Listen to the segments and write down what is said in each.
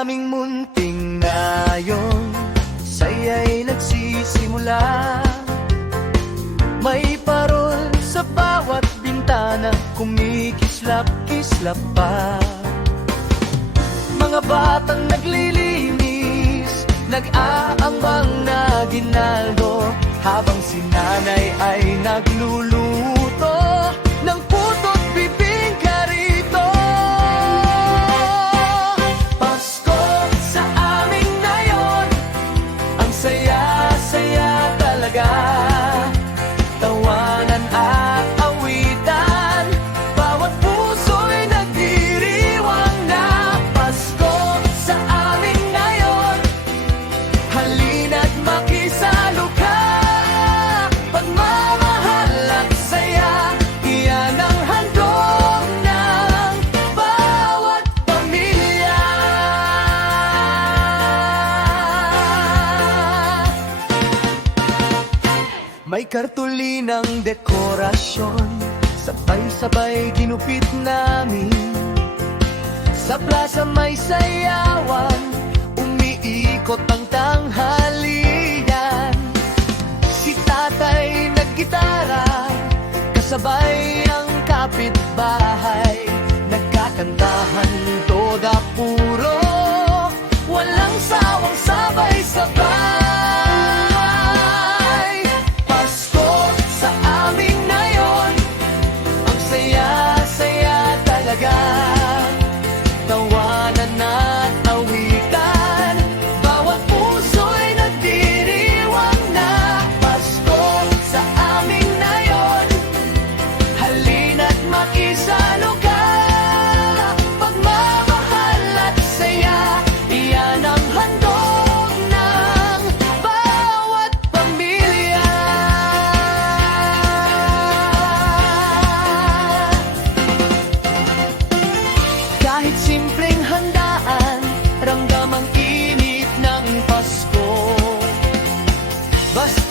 aming munting nayon. Saya'y nagsisimula. May parol sa bawat bintana Kumikislap-kislap pa. Mga batang naglilinis Nag-aambang na ginaldo Habang si nanay ay naglulunod Kartulinang dekorasyon. Sabay-sabay ginupit namin. Sa plaza may sayawan Umiikot ang tanghalian Si tatay naggitara Kasabay ang kapitbahay. Nagkakantahan toda puro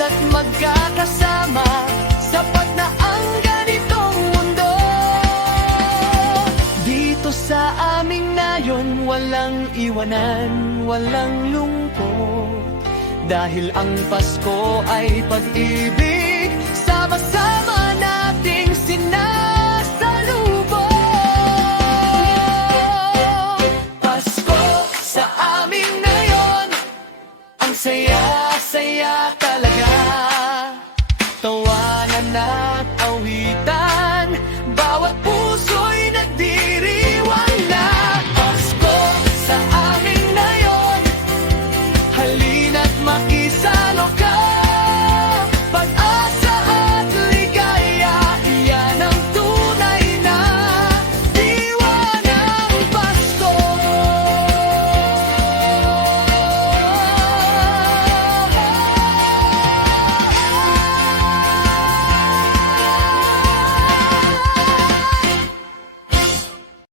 Basta't magkakasama Sapat na ang ganitong mundo. Dito sa aming nayon Walang iwanan, walang lungkot. Dahil ang Pasko ay pag-ibig Sama-sama nating sinasalubong. Pasko sa we die.